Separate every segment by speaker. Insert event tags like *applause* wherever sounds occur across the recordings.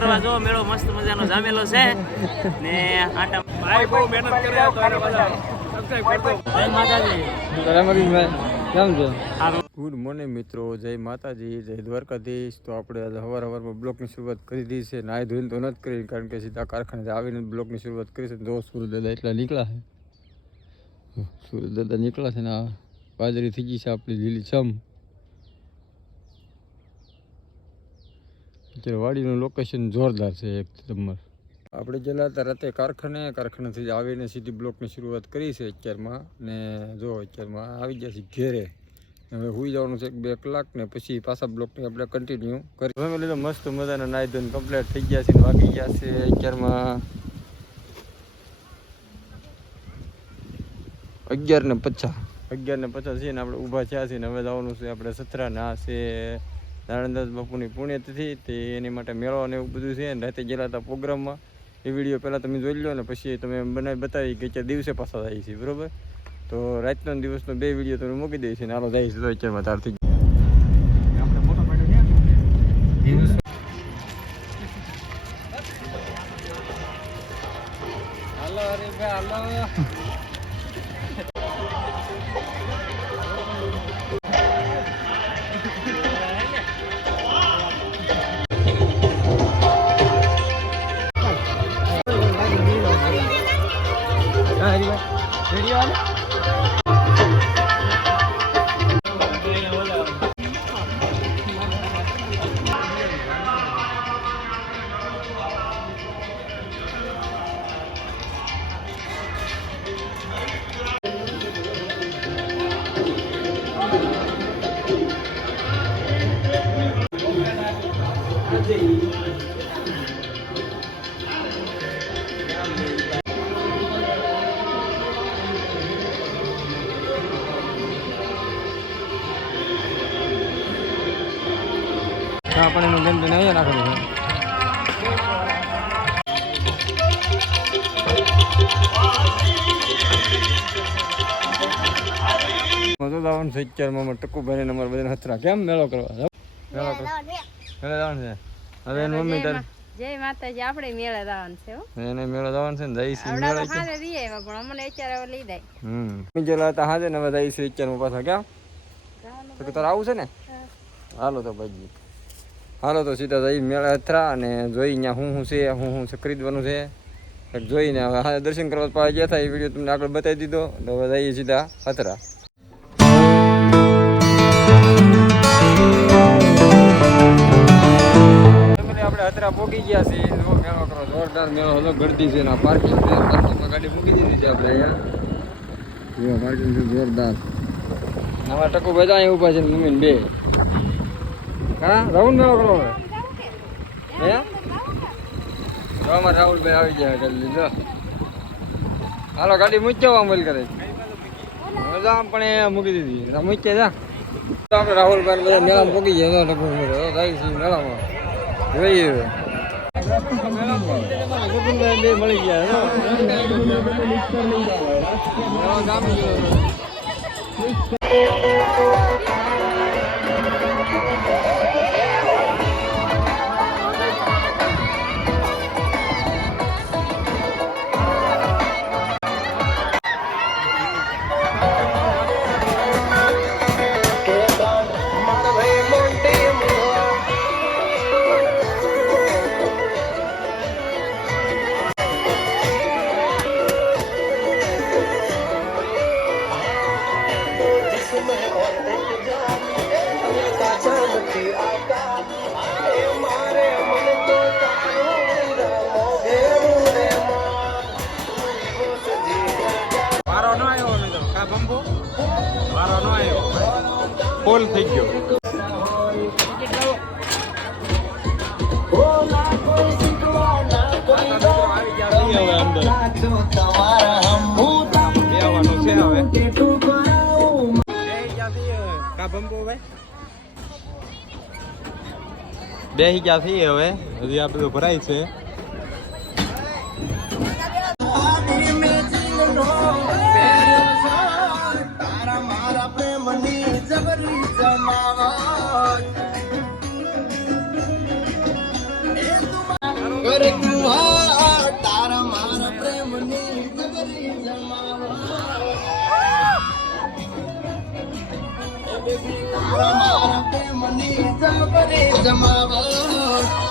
Speaker 1: કરવા જો મેળો મસ્ત મજાનો જામેલો છે. ને આટા
Speaker 2: ભાઈ બહુ મહેનત કરે તો એને બધા. સબસ્ક્રાઇબ કરજો
Speaker 1: જય માતાજી.
Speaker 3: કેમ છો ગુડ મોર્નિંગ મિત્રો જય માતાજી જય દ્વારકાધીશ. તો આપણે આજે હવાર હવારમાં બ્લોકની શરૂઆત કરી દીધી છે. નાહી ધોઈને તો નથી કરી કારણ કે સીધા કારખાને આવીને બ્લોકની શરૂઆત કરી છે. તો સૂર્યદાદા એટલા નીકળ્યા છે. સૂર્યદાદા દાદા નીકળ્યા છે ને આ બાજરી થઈ ગઈ છે આપણી લીલી છમ. અત્યારે વાડીનું લોકેશન જોરદાર છે એક નંબર આપણે જેલા હતા રાતે કારખાને, કારખાનાથી આવીને સીધી બ્લોકની શરૂઆત કરી છે અત્યારમાં. ને જો અત્યારમાં આવી ગયા છે ઘેરે. હવે સુઈ જવાનું છે બે કલાક ને પછી પાછા બ્લોકની આપણે કન્ટિન્યુ કરી હવે લીધો મસ્ત મજાના નાઈ ધોઈને કમ્પ્લીટ થઈ ગયા છે વાગી ગયા છે અત્યારમાં. અગિયાર ને પચાસ. અગિયાર ને પચાસ છે ને આપણે ઊભા થયા છીએ ને હવે જવાનું છે આપણે સથરા ને છે. નારાયણદાસ બાપુની પુણ્યતિથિ તે એની માટે મેળો અને એવું બધું છે. રાતે ગયેલા હતા પ્રોગ્રામમાં. એ વીડિયો પહેલાં તમે જોઈ લો ને પછી તમે બનાવી બતાવી કે અત્યારે દિવસે પાછા જાય છે, બરાબર? તો રાતનો દિવસનો બે વીડિયો તમે મૂકી દઈશ ને હાલો જાય છે તો અત્યારમાં તારથી
Speaker 2: આપણે અરે
Speaker 3: ભાઈ, હાલો. હરીભાઈ હાલો ચા પાણીનું ગંધ ને અહીંયા નાખેલું છે. મધુ લાવવાનું છે અત્યારમાં ટકુભાઈ ને બધાને હથરા કેમ મેળો કરવા મેળો કરવા મેળો જવાનું છે. હવે એની મમ્મી તારે
Speaker 4: જય માતાજી આપણે મેળે જવાનું છે
Speaker 3: એને મેળો જવાનું છે ને જઈશ
Speaker 4: આવડા
Speaker 3: મેળો
Speaker 4: પણ અમને અત્યારે લઈ જાય.
Speaker 3: હમ. જેલા હતા હાજે ને હવે જઈશ અત્યારમાં પાછા કેમ? તો તારે આવું છે ને? હાલો તો ભાઈ હાલો તો સીધા જઈ મેળા અથરા અને જોઈ ત્યાં શું શું છે શું શું છે ખરીદવાનું છે. જોઈને હવે દર્શન કરવા પાછા ગયા હતા એ વીડિયો તમને આગળ બતાવી દીધો. તો હવે જઈએ સીધા અથરા આપણે અથરા પોગી ગયા છે જો મેળો કરો. જોરદાર મેળો હલો ગળતી છે ને પાર્કિંગ છે. પાર્કિંગમાં ગાડી મૂકી દીધી છે આપણે અહીંયા. જો પાર્કિંગ છે જોરદાર. નવા ટકુ બધા અહીં ઊભા છે મમ્મી બે. હા રાઉન્ડ મેળો કરો હવે. હે? રાહુલભાઈ આવી ગયા લીધો હાલો ગાડી મૂક્યો અમલ કરે. મજા પણ એ મૂકી દીધી. મૂક્યા જા. આપણે રાહુલભાઈ બધા મેળામાં પૂકી ગયા તો જાય છે મેળામાં. જોઈએ મળી ગયા. ફોલ થઈ ગયો.
Speaker 2: બે ગયા છીએ હવે.
Speaker 3: હજી આ ભરાય છે. બંધ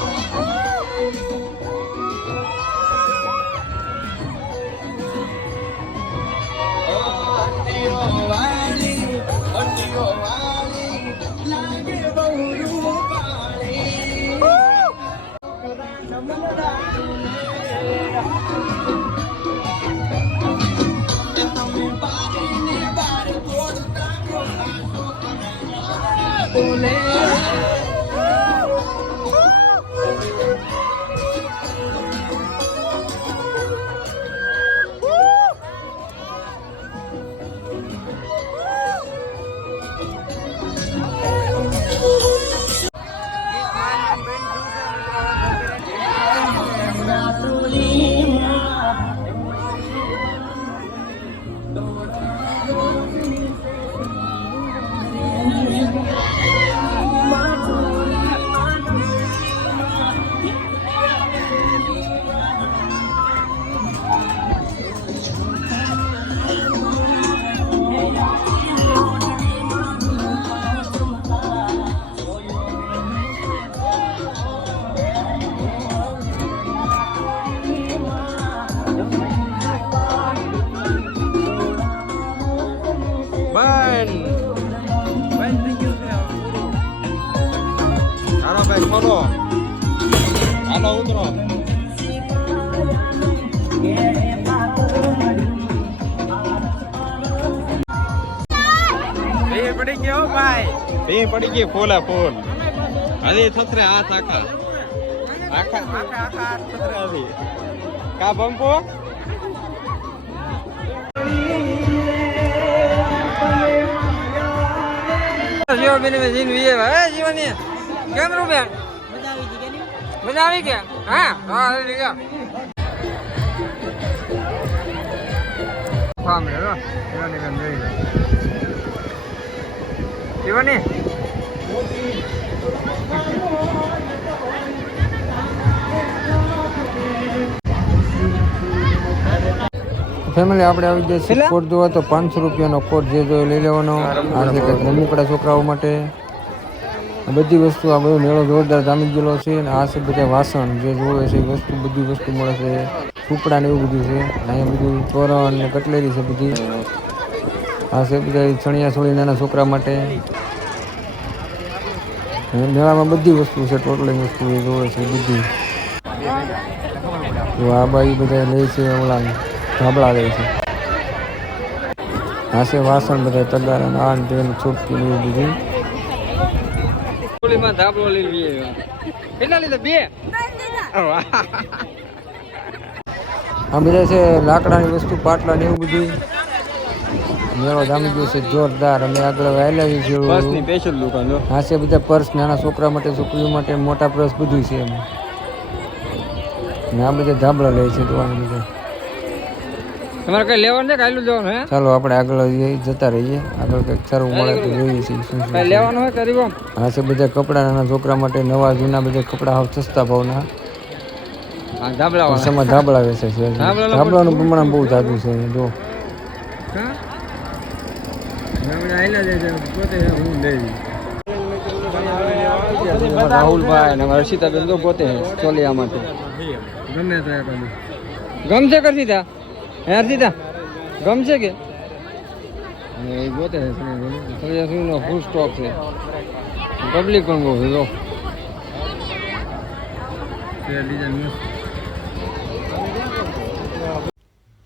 Speaker 3: ખોલો હાલો ઉતરો.
Speaker 2: પડી ગયો ભાઈ.
Speaker 3: બે પડી ગઈ ફૂલા ફૂલ. અરે થથરે હાથ આખા. આખા આખા આખા હાથ આવી કા બંપો? જીવન જીવાની. કેમ રૂ બેન? મજા આવી કે? હા? હા રેડી ગયા ફામ રે રો જીવાની બેન જોઈ જીવાની ફેમિલી આપણે આવી ગયા છીએ કોટ જોવા તો પાંચસો રૂપિયાનો કોટ જે જોઈએ લઈ લેવાનો. આ છે કંઈક રમકડા છોકરાઓ માટે. બધી વસ્તુ આ બધો મેળો જોરદાર જામી ગયેલો છે અને આ છે બધા વાસણ જે જોવે છે એ વસ્તુ, બધી વસ્તુ મળે છે. સુપડા ને એવું બધું છે. અહીંયા બધું તોરણ ને કટલેરી છે બધી. આ છે બધા ચણિયા છોડી નાના છોકરા માટે. મેળામાં બધી વસ્તુ છે, ટોટલી વસ્તુ એ જોવે છે બધી. આ બાઈ બધા લે છે, ઓલા ધાબળા લે છે. આ છે વાસણ બધા તગારા આ ને તેનું છોટકી બધું. ઓલીમાં ધાબળો લઈ લઈએ કેટલા લીધા? બે? આ બધા છે લાકડાની વસ્તુ પાટલા ને એવું બધું મેળો જામી ગયો છે જોરદાર. અમે આગળ વાયેલા છીએ. બસની સ્પેશિયલ દુકાન હા છે બધા પર્સ નાના છોકરા માટે છોકરીઓ માટે મોટા પર્સ બધું છે એમ. ને આ બધા ધાબળા લે છે જોવાનું બધા તમારે કઈ લેવાનું છે કાયલું જવાનું હે ચાલો આપણે આગળ જતા રહીએ. આગળ કંઈક સારું મળે તો જોઈએ છીએ શું શું લેવાનું હોય કરીબો હા છે બધા કપડાના છોકરા માટે નવા જૂના બધા કપડા હાવ સસ્તા ભાવના. ધાબળા ધાબળા વેચે છે? *laughs* ધાબળાનું પ્રમાણ બહુ જાદુ છે જો. રાહુલભાઈ હર્ષિતાબેન તો પોતે ચોલિયા માટે. ગમે ગમશે કરશીતા હે ગમશે કે? એ પોતે નો ફૂલ સ્ટોક છે. પબ્લિક પણ બહુ જો.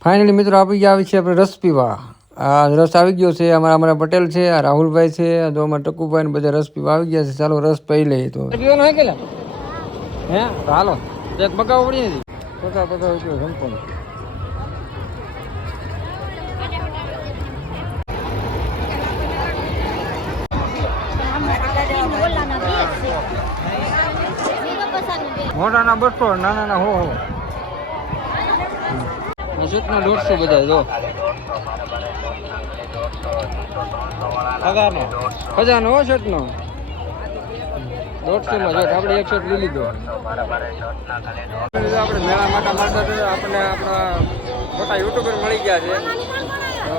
Speaker 3: ફાઇનલી મિત્રો આપી ગયા આવી છે આપણે રસ પીવા. આ રસ આવી ગયો છે અમારા અમારા પટેલ છે આ રાહુલભાઈ છે આ તો અમારા ટકુભાઈ ને બધા રસ પીવા આવી ગયા છે. ચાલો રસ પી લઈએ તો. પીવાનો હે કે હે? હાલો. એક બગાવ પડી નથી પચાસ પચાસ સંપૂર્ણ. મોટાના બસો નાનાના હો હો. સૂટના દોઢસો બધા જો.
Speaker 2: હજારનો.
Speaker 3: ખજાનો હો શર્ટનો. દોઢસો માં જો આપણે એક શર્ટ લઈ લીધો. આપણે મેળા માટા મારતા આપણે આપણા મોટા યુટ્યુબર મળી ગયા છે.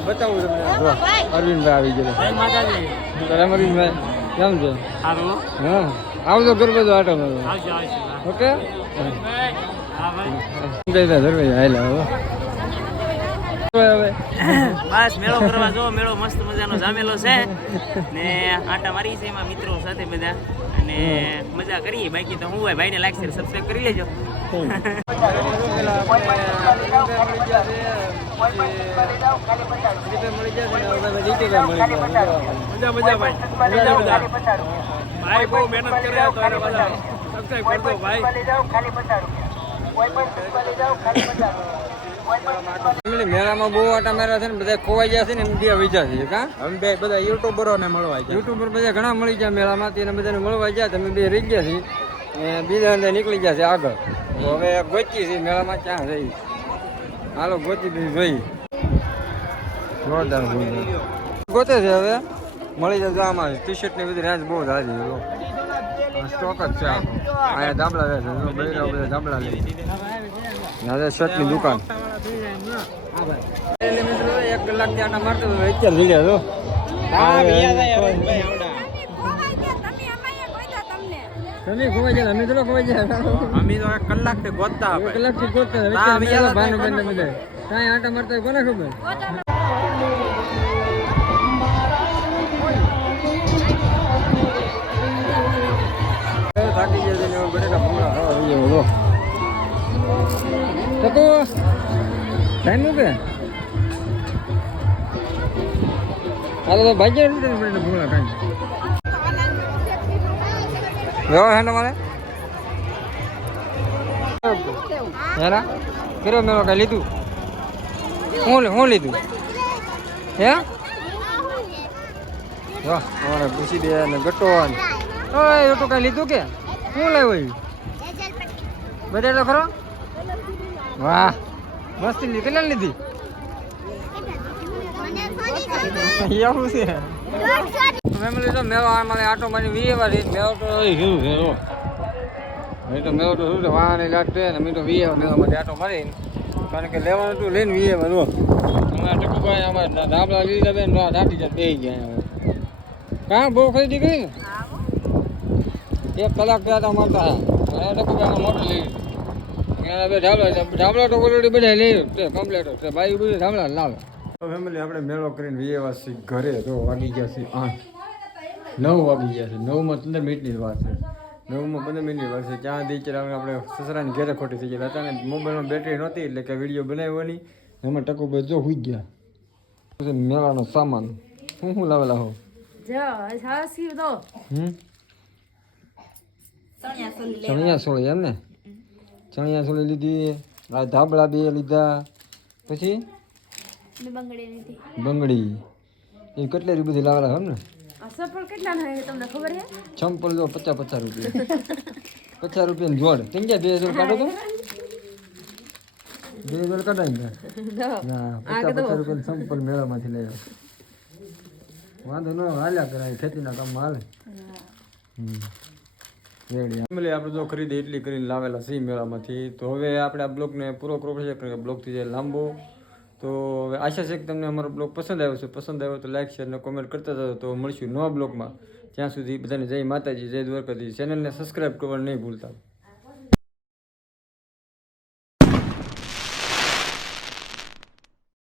Speaker 3: બતાવું તમને. જો અરવિંદભાઈ આવી ગયો અરવિંદભાઈ. કેમ છે? હા આવજો ગરબો બધો આટો
Speaker 1: આવજો.
Speaker 3: ઓકે?
Speaker 1: બસ મેળો કરવા જો મેળો મસ્ત મજાનો જામેલો છે. ને આટા મારી છે એમાં મિત્રો સાથે બધા. અને મજા કરીએ. બાકી તો હું હોય ભાઈને લાઈક શેર સબસ્ક્રાઇબ કરી લેજો.
Speaker 2: મજા મજા ભાઈ. મજા મજા. ભાઈ બહુ મહેનત કરે તો એને બધા. સબસ્ક્રાઇબ કરજો ભાઈ.
Speaker 3: મેળામાં બહુ આટા મેળા છે ને બધા ખોવાઈ ગયા છે ને એમ બે વિચાર છે કા?
Speaker 2: અમે બે બધા યુટ્યુબરો ને મળવા ગયા.
Speaker 3: યુટ્યુબ પર બધા ઘણા મળી ગયા મેળામાં તેને બધાને મળવા ગયા તમે બે રહી ગયા છે અને બીજા અંદર નીકળી ગયા છે આગળ. તો હવે ગોચી છે મેળામાં ક્યાં જઈ હાલો ગોચી બી જોઈ. જોરદાર ગોતે છે હવે. મળી જશે આમાં. ટી શર્ટની બધી રેન્જ બહુ સારી સ્ટોક જ છે અહીંયા ધાબળા રહે છે જો બૈરા બધા ધાબળા લે છે. શર્ટની દુકાન. એક કલાક આટા મારતો અત્યારે લઈ રહ્યા તમે ખોવાઈ ગયા અમે તો ખોવાઈ ગયા.
Speaker 2: અમે તો એક કલાકથી ગોતતા
Speaker 3: એક કલાકથી ગોતતા ભાઈ બધા કાંઈ આટા મારતા હોય કોને ખબર? ગયા બોલો તકો ટાઈમ મૂકે હાલો તો બટેકા ભૂંગળા ટાઈમ વ્યવહાર હેન્ડ મારે હેરા કર્યો મેં કાંઈ લીધું હું હું લીધું હે વાહ અમારે પૂછી દે ને ગટો ઓય એ તો લીધું કે શું લાવ્યો બજાર તો ખરો વાહ, મસ્તી લીધી. કેટલા લીધી? એવું છે. ફેમિલી તો મેળો અમારે આટો મારી વીએ વાર મેળો તો મેળો તો શું છે, વાહન લાગતો ને અમે તો વીએ મેળો માટે આટો મારી કારણ કે લેવાનું હતું, લઈને વીએ માં જો અમારા ટકુભાઈ અમારે ધાબળા લીધા બેન દાટી જાય બે કાં, બહુ ખરીદી કરી? ને એક કલાક ત્યાં હતા મારતા. હા અને ટકુભાઈ મોટું લઈ લીધું બે છે. ધાબળા તો ઓલરેડી બધા લઈ તે કમ્પ્લેટ છે બાઈ બધું ધાબળા લાવે. ફેમિલી આપણે મેળો કરીને વીએ વાસી ઘરે તો વાગી ગયા છે આઠ. નવ વાગી ગયા છે. નવમાં પંદર મિનિટની વાત છે. નવમાં પંદર મિનિટની વાત છે. ત્યાં દી આપણે આપણે સસરાની ઘેરે ખોટી થઈ ગયા હતા ને મોબાઈલમાં બેટરી નહોતી એટલે કે વીડિયો બનાવ્યો નહીં એમાં ટકો બધો જો હુઈ ગયા. પછી મેળાનો સામાન હું શું લાવેલા હો? હમ? ચણિયા સોળી એમ ને? ચણિયા સોળી લીધી આ ધાબળા બે લીધા. પછી? બંગડી એ કટલેરી બધી લાવેલા એમ ને?
Speaker 4: સફળ કેટલા ના તમને ખબર છે?
Speaker 3: ચંપલ જો પચાસ પચાસ રૂપિયા. પચાસ રૂપિયાની જોડ. કેમ ક્યાં બે હજાર કાઢો તો બે હજાર કાઢાય ના. પચાસ પચાસ રૂપિયાની ચંપલ મેળામાંથી લઈ આવ્યો. વાંધો ન હાલ્યા કરાય ખેતીના કામમાં હાલે. હમ. આપણે જો ખરીદી એટલી કરીને લાવેલા સી મેળામાંથી. તો હવે આપણે આ બ્લોગને પૂરો કરવો પડશે કારણ કે બ્લોગ જાય લાંબો. તો હવે આશા છે કે તમને અમારો બ્લોગ પસંદ આવ્યો છે. પસંદ આવ્યો તો લાઈક, શેર અને કોમેન્ટ કરતા જાઓ. તો મળશું નવા બ્લોગમાં ત્યાં સુધી બધાને જય માતાજી, જય દ્વારકાજી ચેનલને સબસ્ક્રાઈબ કરવાનું નહીં ભૂલતા.